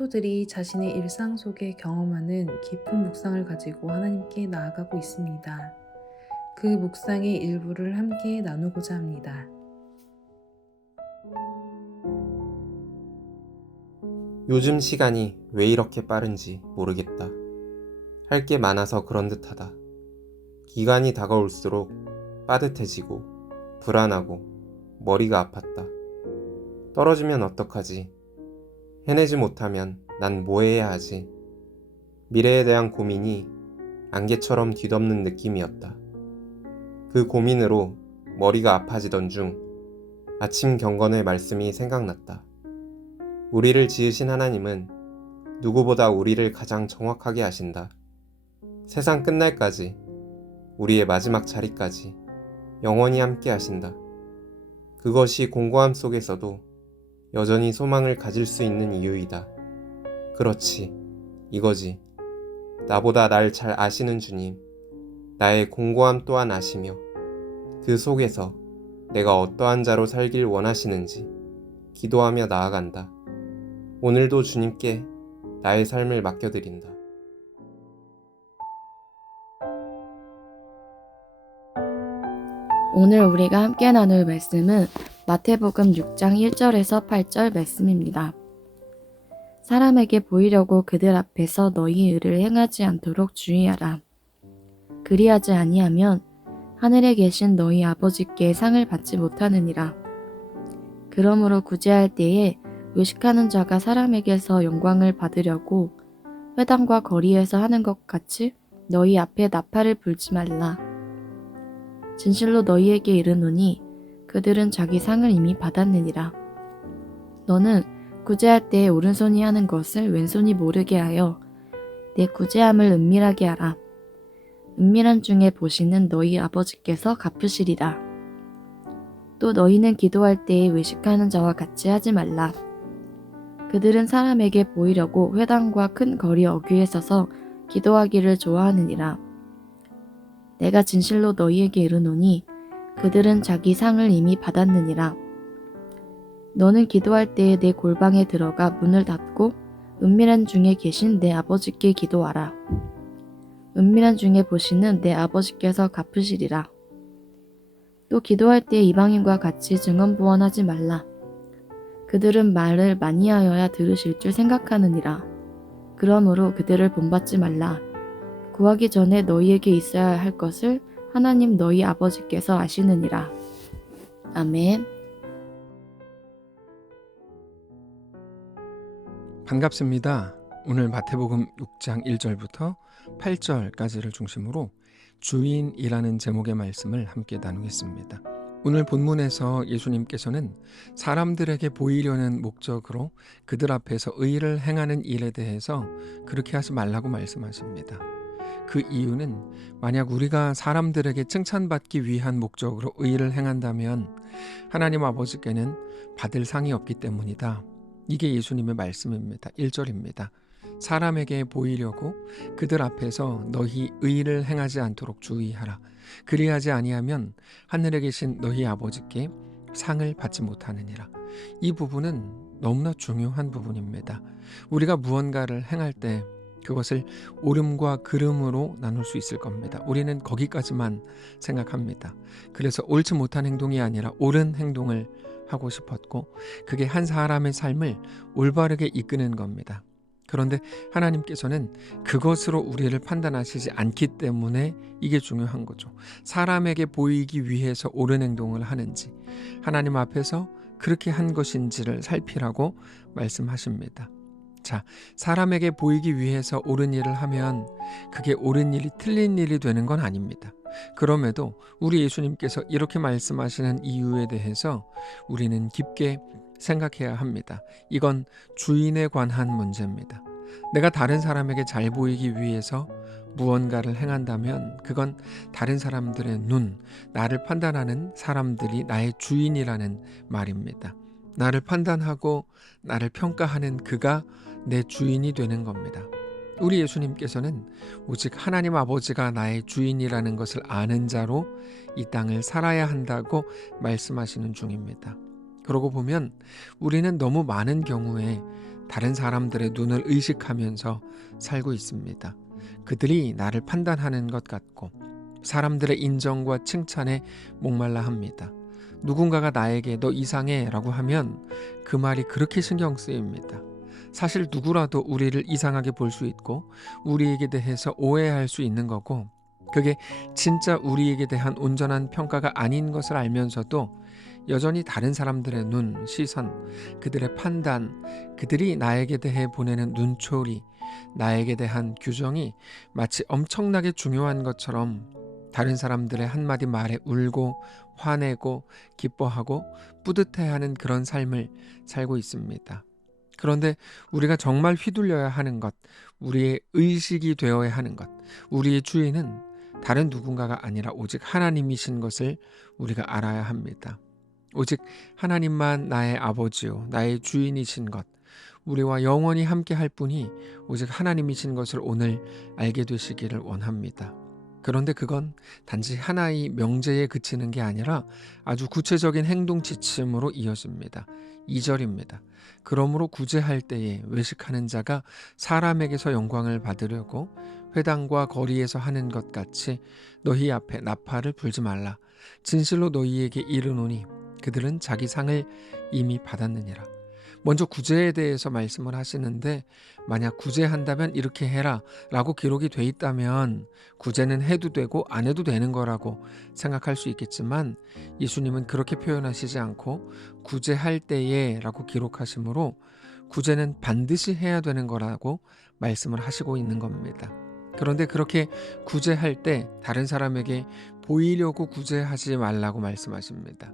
성도들이 자신의 일상 속에 경험하는 깊은 묵상을 가지고 하나님께 나아가고 있습니다. 그 묵상의 일부를 함께 나누고자 합니다. 요즘 시간이 왜 이렇게 빠른지 모르겠다. 할 게 많아서 그런 듯하다. 기간이 다가올수록 빠듯해지고 불안하고 머리가 아팠다. 떨어지면 어떡하지? 해내지 못하면 난 뭐 해야 하지? 미래에 대한 고민이 안개처럼 뒤덮는 느낌이었다. 그 고민으로 머리가 아파지던 중 아침 경건의 말씀이 생각났다. 우리를 지으신 하나님은 누구보다 우리를 가장 정확하게 아신다. 세상 끝날까지, 우리의 마지막 자리까지 영원히 함께 하신다. 그것이 공고함 속에서도 여전히 소망을 가질 수 있는 이유이다. 그렇지, 이거지. 나보다 날 잘 아시는 주님, 나의 공고함 또한 아시며 그 속에서 내가 어떠한 자로 살길 원하시는지 기도하며 나아간다. 오늘도 주님께 나의 삶을 맡겨드린다. 오늘 우리가 함께 나눌 말씀은 마태복음 6장 1절에서 8절 말씀입니다. 사람에게 보이려고 그들 앞에서 너희 의를 행하지 않도록 주의하라. 그리하지 아니하면 하늘에 계신 너희 아버지께 상을 받지 못하느니라. 그러므로 구제할 때에 의식하는 자가 사람에게서 영광을 받으려고 회당과 거리에서 하는 것 같이 너희 앞에 나팔을 불지 말라. 진실로 너희에게 이르노니 그들은 자기 상을 이미 받았느니라. 너는 구제할 때에 오른손이 하는 것을 왼손이 모르게 하여 내 구제함을 은밀하게 하라. 은밀한 중에 보시는 너희 아버지께서 갚으시리라. 또 너희는 기도할 때에 외식하는 자와 같이 하지 말라. 그들은 사람에게 보이려고 회당과 큰 거리 어귀에 서서 기도하기를 좋아하느니라. 내가 진실로 너희에게 이르노니 그들은 자기 상을 이미 받았느니라. 너는 기도할 때에 내 골방에 들어가 문을 닫고 은밀한 중에 계신 내 아버지께 기도하라. 은밀한 중에 보시는 내 아버지께서 갚으시리라. 또 기도할 때 이방인과 같이 증언부언하지 말라. 그들은 말을 많이 하여야 들으실 줄 생각하느니라. 그러므로 그들을 본받지 말라. 구하기 전에 너희에게 있어야 할 것을 하나님 너희 아버지께서 아시느니라. 아멘. 반갑습니다. 오늘 마태복음 6장 1절부터 8절까지를 중심으로 주인이라는 제목의 말씀을 함께 나누겠습니다. 오늘 본문에서 예수님께서는 사람들에게 보이려는 목적으로 그들 앞에서 의를 행하는 일에 대해서 그렇게 하지 말라고 말씀하십니다. 그 이유는 만약 우리가 사람들에게 칭찬받기 위한 목적으로 의를 행한다면 하나님 아버지께는 받을 상이 없기 때문이다. 이게 예수님의 말씀입니다. 1절입니다. 사람에게 보이려고 그들 앞에서 너희 의를 행하지 않도록 주의하라. 그리하지 아니하면 하늘에 계신 너희 아버지께 상을 받지 못하느니라. 이 부분은 너무나 중요한 부분입니다. 우리가 무언가를 행할 때 그것을 옳음과 그름으로 나눌 수 있을 겁니다. 우리는 거기까지만 생각합니다. 그래서 옳지 못한 행동이 아니라 옳은 행동을 하고 싶었고 그게 한 사람의 삶을 올바르게 이끄는 겁니다. 그런데 하나님께서는 그것으로 우리를 판단하시지 않기 때문에 이게 중요한 거죠. 사람에게 보이기 위해서 옳은 행동을 하는지 하나님 앞에서 그렇게 한 것인지를 살피라고 말씀하십니다. 자, 사람에게 보이기 위해서 옳은 일을 하면 그게 옳은 일이 틀린 일이 되는 건 아닙니다. 그럼에도 우리 예수님께서 이렇게 말씀하시는 이유에 대해서 우리는 깊게 생각해야 합니다. 이건 주인에 관한 문제입니다. 내가 다른 사람에게 잘 보이기 위해서 무언가를 행한다면 그건 다른 사람들의 눈, 나를 판단하는 사람들이 나의 주인이라는 말입니다. 나를 판단하고 나를 평가하는 그가 내 주인이 되는 겁니다. 우리 예수님께서는 오직 하나님 아버지가 나의 주인이라는 것을 아는 자로 이 땅을 살아야 한다고 말씀하시는 중입니다. 그러고 보면 우리는 너무 많은 경우에 다른 사람들의 눈을 의식하면서 살고 있습니다. 그들이 나를 판단하는 것 같고 사람들의 인정과 칭찬에 목말라 합니다. 누군가가 나에게 너 이상해 라고 하면 그 말이 그렇게 신경 쓰입니다. 사실 누구라도 우리를 이상하게 볼 수 있고 우리에게 대해서 오해할 수 있는 거고, 그게 진짜 우리에게 대한 온전한 평가가 아닌 것을 알면서도 여전히 다른 사람들의 눈, 시선, 그들의 판단, 그들이 나에게 대해 보내는 눈초리, 나에게 대한 규정이 마치 엄청나게 중요한 것처럼 다른 사람들의 한마디 말에 울고 화내고 기뻐하고 뿌듯해하는 그런 삶을 살고 있습니다. 그런데 우리가 정말 휘둘려야 하는 것, 우리의 의식이 되어야 하는 것, 우리의 주인은 다른 누군가가 아니라 오직 하나님이신 것을 우리가 알아야 합니다. 오직 하나님만 나의 아버지요, 나의 주인이신 것, 우리와 영원히 함께 할 분이 오직 하나님이신 것을 오늘 알게 되시기를 원합니다. 그런데 그건 단지 하나의 명제에 그치는 게 아니라 아주 구체적인 행동 지침으로 이어집니다. 2절입니다. 그러므로 구제할 때에 외식하는 자가 사람에게서 영광을 받으려고 회당과 거리에서 하는 것 같이 너희 앞에 나팔을 불지 말라. 진실로 너희에게 이르노니 그들은 자기 상을 이미 받았느니라. 먼저 구제에 대해서 말씀을 하시는데, 만약 구제한다면 이렇게 해라 라고 기록이 돼 있다면 구제는 해도 되고 안 해도 되는 거라고 생각할 수 있겠지만, 예수님은 그렇게 표현하시지 않고 구제할 때에 라고 기록하시므로 구제는 반드시 해야 되는 거라고 말씀을 하시고 있는 겁니다. 그런데 그렇게 구제할 때 다른 사람에게 보이려고 구제하지 말라고 말씀하십니다.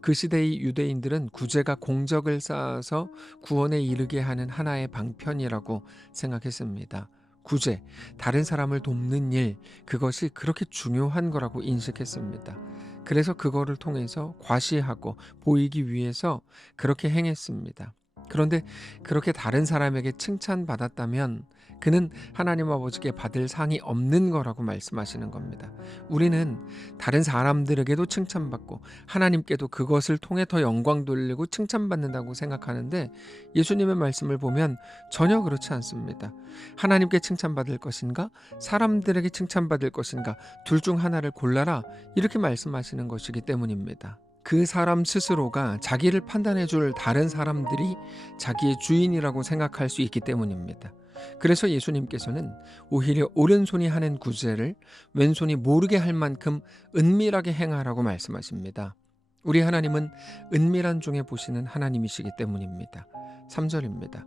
그 시대의 유대인들은 구제가 공적을 쌓아서 구원에 이르게 하는 하나의 방편이라고 생각했습니다. 구제, 다른 사람을 돕는 일, 그것이 그렇게 중요한 거라고 인식했습니다. 그래서 그거를 통해서 과시하고 보이기 위해서 그렇게 행했습니다. 그런데 그렇게 다른 사람에게 칭찬받았다면 그는 하나님 아버지께 받을 상이 없는 거라고 말씀하시는 겁니다. 우리는 다른 사람들에게도 칭찬받고 하나님께도 그것을 통해 더 영광 돌리고 칭찬받는다고 생각하는데, 예수님의 말씀을 보면 전혀 그렇지 않습니다. 하나님께 칭찬받을 것인가 사람들에게 칭찬받을 것인가 둘 중 하나를 골라라, 이렇게 말씀하시는 것이기 때문입니다. 그 사람 스스로가 자기를 판단해 줄 다른 사람들이 자기의 주인이라고 생각할 수 있기 때문입니다. 그래서 예수님께서는 오히려 오른손이 하는 구제를 왼손이 모르게 할 만큼 은밀하게 행하라고 말씀하십니다. 우리 하나님은 은밀한 중에 보시는 하나님이시기 때문입니다. 3절입니다.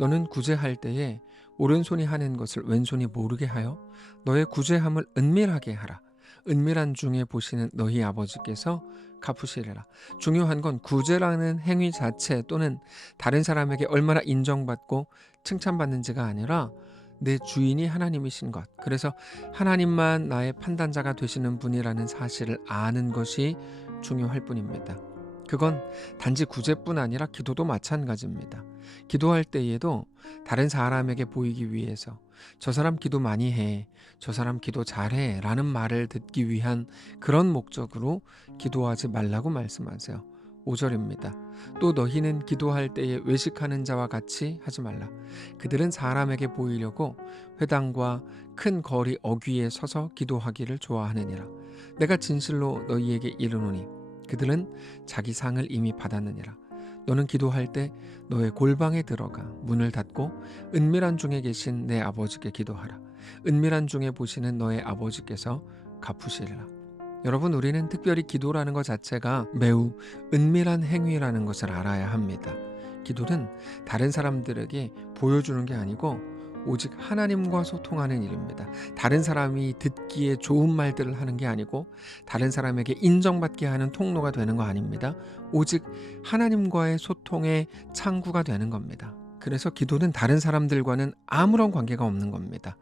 너는 구제할 때에 오른손이 하는 것을 왼손이 모르게 하여 너의 구제함을 은밀하게 하라. 은밀한 중에 보시는 너희 아버지께서 갚으시리라. 중요한 건 구제라는 행위 자체 또는 다른 사람에게 얼마나 인정받고 칭찬받는지가 아니라 내 주인이 하나님이신 것, 그래서 하나님만 나의 판단자가 되시는 분이라는 사실을 아는 것이 중요할 뿐입니다. 그건 단지 구제뿐 아니라 기도도 마찬가지입니다. 기도할 때에도 다른 사람에게 보이기 위해서 저 사람 기도 많이 해, 저 사람 기도 잘해 라는 말을 듣기 위한 그런 목적으로 기도하지 말라고 말씀하세요. 5절입니다. 또 너희는 기도할 때에 외식하는 자와 같이 하지 말라. 그들은 사람에게 보이려고 회당과 큰 거리 어귀에 서서 기도하기를 좋아하느니라. 내가 진실로 너희에게 이르노니 그들은 자기 상을 이미 받았느니라. 너는 기도할 때 너의 골방에 들어가 문을 닫고 은밀한 중에 계신 내 아버지께 기도하라. 은밀한 중에 보시는 너의 아버지께서 갚으시리라. 여러분, 우리는 특별히 기도라는 것 자체가 매우 은밀한 행위라는 것을 알아야 합니다. 기도는 다른 사람들에게 보여주는 게 아니고 오직 하나님과 소통하는 일입니다. 다른 사람이 듣기에 좋은 말들을 하는 게 아니고 다른 사람에게 인정받게 하는 통로가 되는 거 아닙니다. 오직 하나님과의 소통의 창구가 되는 겁니다. 그래서 기도는 다른 사람들과는 아무런 관계가 없는 겁니다.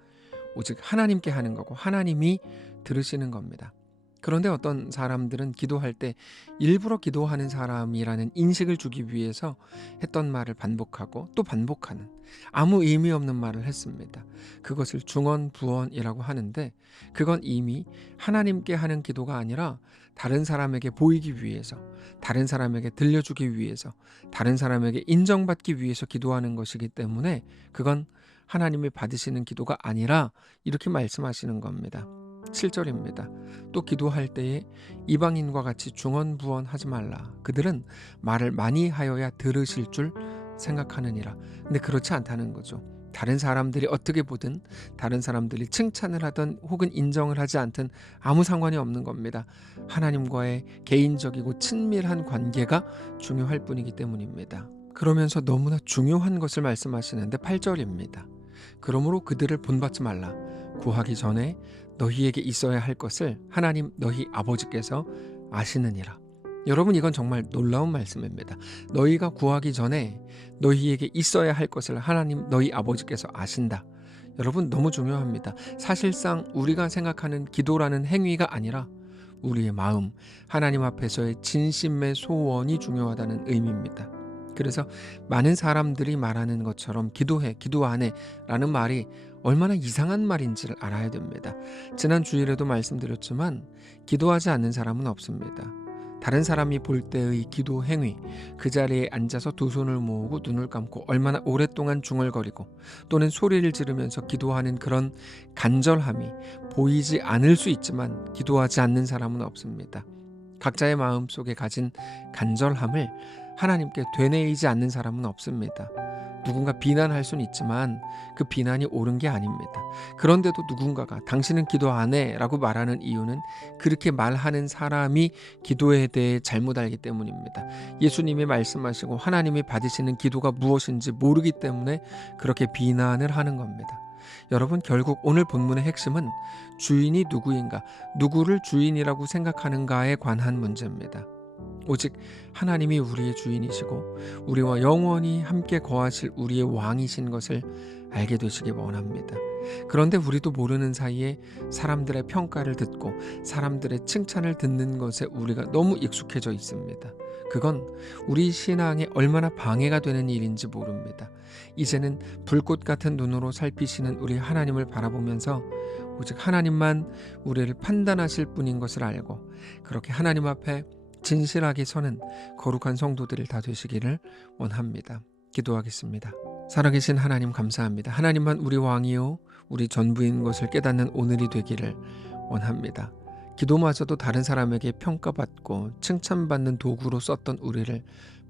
오직 하나님께 하는 거고 하나님이 들으시는 겁니다. 그런데 어떤 사람들은 기도할 때 일부러 기도하는 사람이라는 인식을 주기 위해서 했던 말을 반복하고 또 반복하는 아무 의미 없는 말을 했습니다. 그것을 중언부언이라고 하는데 그건 이미 하나님께 하는 기도가 아니라 다른 사람에게 보이기 위해서, 다른 사람에게 들려주기 위해서, 다른 사람에게 인정받기 위해서 기도하는 것이기 때문에 그건 하나님이 받으시는 기도가 아니라 이렇게 말씀하시는 겁니다. 7절입니다. 또 기도할 때에 이방인과 같이 중언부언하지 말라. 그들은 말을 많이 하여야 들으실 줄 생각하느니라. 근데 그렇지 않다는 거죠. 다른 사람들이 어떻게 보든, 다른 사람들이 칭찬을 하든 혹은 인정을 하지 않든 아무 상관이 없는 겁니다. 하나님과의 개인적이고 친밀한 관계가 중요할 뿐이기 때문입니다. 그러면서 너무나 중요한 것을 말씀하시는데 8절입니다. 그러므로 그들을 본받지 말라. 구하기 전에 너희에게 있어야 할 것을 하나님 너희 아버지께서 아시느니라. 여러분, 이건 정말 놀라운 말씀입니다. 너희가 구하기 전에 너희에게 있어야 할 것을 하나님 너희 아버지께서 아신다. 여러분, 너무 중요합니다. 사실상 우리가 생각하는 기도라는 행위가 아니라 우리의 마음, 하나님 앞에서의 진심의 소원이 중요하다는 의미입니다. 그래서 많은 사람들이 말하는 것처럼 기도해, 기도 안 해 라는 말이 얼마나 이상한 말인지를 알아야 됩니다. 지난 주일에도 말씀드렸지만 기도하지 않는 사람은 없습니다. 다른 사람이 볼 때의 기도 행위, 그 자리에 앉아서 두 손을 모으고 눈을 감고 얼마나 오랫동안 중얼거리고 또는 소리를 지르면서 기도하는 그런 간절함이 보이지 않을 수 있지만 기도하지 않는 사람은 없습니다. 각자의 마음속에 가진 간절함을 하나님께 되뇌이지 않는 사람은 없습니다. 누군가 비난할 수는 있지만 그 비난이 옳은 게 아닙니다. 그런데도 누군가가 당신은 기도 안 해 라고 말하는 이유는 그렇게 말하는 사람이 기도에 대해 잘못 알기 때문입니다. 예수님이 말씀하시고 하나님이 받으시는 기도가 무엇인지 모르기 때문에 그렇게 비난을 하는 겁니다. 여러분, 결국 오늘 본문의 핵심은 주인이 누구인가, 누구를 주인이라고 생각하는가에 관한 문제입니다. 오직 하나님이 우리의 주인이시고 우리와 영원히 함께 거하실 우리의 왕이신 것을 알게 되시기 원합니다. 그런데 우리도 모르는 사이에 사람들의 평가를 듣고 사람들의 칭찬을 듣는 것에 우리가 너무 익숙해져 있습니다. 그건 우리 신앙에 얼마나 방해가 되는 일인지 모릅니다. 이제는 불꽃 같은 눈으로 살피시는 우리 하나님을 바라보면서 오직 하나님만 우리를 판단하실 분인 것을 알고 그렇게 하나님 앞에 진실하게 서는 거룩한 성도들을 다 되시기를 원합니다. 기도하겠습니다. 살아계신 하나님, 감사합니다. 하나님만 우리 왕이요 우리 전부인 것을 깨닫는 오늘이 되기를 원합니다. 기도마저도 다른 사람에게 평가받고 칭찬받는 도구로 썼던 우리를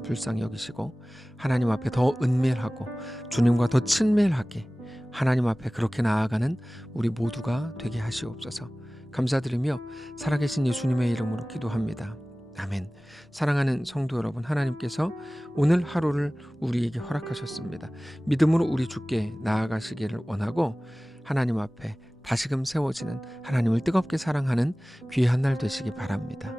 불쌍히 여기시고 하나님 앞에 더 은밀하고 주님과 더 친밀하게 하나님 앞에 그렇게 나아가는 우리 모두가 되게 하시옵소서. 감사드리며 살아계신 예수님의 이름으로 기도합니다. 아멘. 사랑하는 성도 여러분, 하나님께서 오늘 하루를 우리에게 허락하셨습니다. 믿음으로 우리 주께 나아가시기를 원하고 하나님 앞에 다시금 세워지는 하나님을 뜨겁게 사랑하는 귀한 날 되시기 바랍니다.